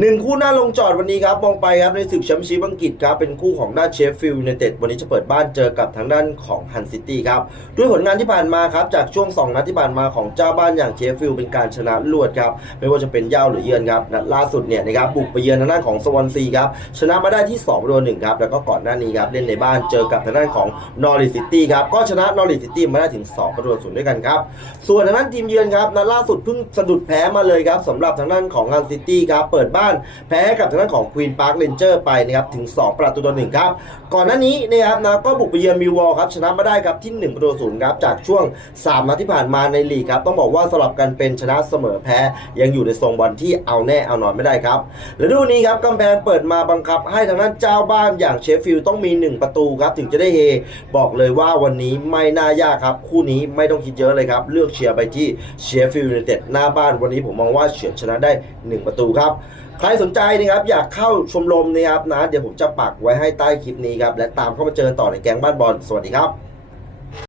หนึ่งคู่หน้าลงจอดวันนี้ครับมองไปครับในศึกแชมเปี้ยนชิพอังกฤษครับเป็นคู่ของด้านเชฟฟิลด์ยูไนเต็ดวันนี้จะเปิดบ้านเจอกับทางด้านของฮันซิตี้ครับด้วยผลงานที่ผ่านมาครับจากช่วง 2 นัดที่ผ่านมาของเจ้าบ้านอย่างเชฟฟิลด์เป็นการชนะรวดครับไม่ว่าจะเป็นเย่าหรือเยือนครับนัดล่าสุดเนี่ยนะครับบุกไปเยือนทางด้านของสวอนซีครับชนะมาได้ที่2ประตูหนึ่งครับแล้วก็ก่อนหน้านี้ครับเล่นในบ้านเจอกับทางด้านของนอริซิตี้ครับก็ชนะนอริซิตี้มาได้ถึง2ประตูศูนย์ด้วยกันครับส่วนทางด้านทีมเยือนครับนัดล่าสุดเพิ่งสะดุดแพ้มาเลยครับสำหรับทางด้านของฮันซิตี้ครับเปิดบ้านแพ้กับทางด้านของควีนพาร์คเรนเจอร์ไปนะครับถึง 2 ประตูต่อหนึ่งครับ ก่อนหน้านี้นะครับนะก็บุกไปเยือนมิลวอลครับชนะมาได้ครับที่ 1 ประตูศูนย์ครับจากช่วง 3 นัดที่ผ่านมาในลีกครับต้องบอกว่าสลับกันเป็นชนะเสมอแพ้ยังอยู่ในทรงบอลที่เอาแน่เอานอนไม่ได้ครับและดูนี้ครับกำแพงเปิดมาบังคับให้ทางด้านเจ้าบ้านอย่างเชฟฟิลด์ต้องมี 1 ประตูครับถึงจะได้เฮบอกเลยว่าวันนี้ไม่น่ายากครับ คู่นี้ไม่ต้องคิดเยอะเลยครับ เลือกเชียร์ไปที่เชฟฟิลด์ยูไนเต็ดหน้าบ้านวันนี้ผมมองว่าเฉือนชนะได้ 1 ประตูครับใครสนใจนะครับอยากเข้าชมรมนะครับนะเดี๋ยวผมจะปักไว้ให้ใต้คลิปนี้ครับและตามเข้ามาเจอต่อในแก๊งบ้านบอลสวัสดีครับ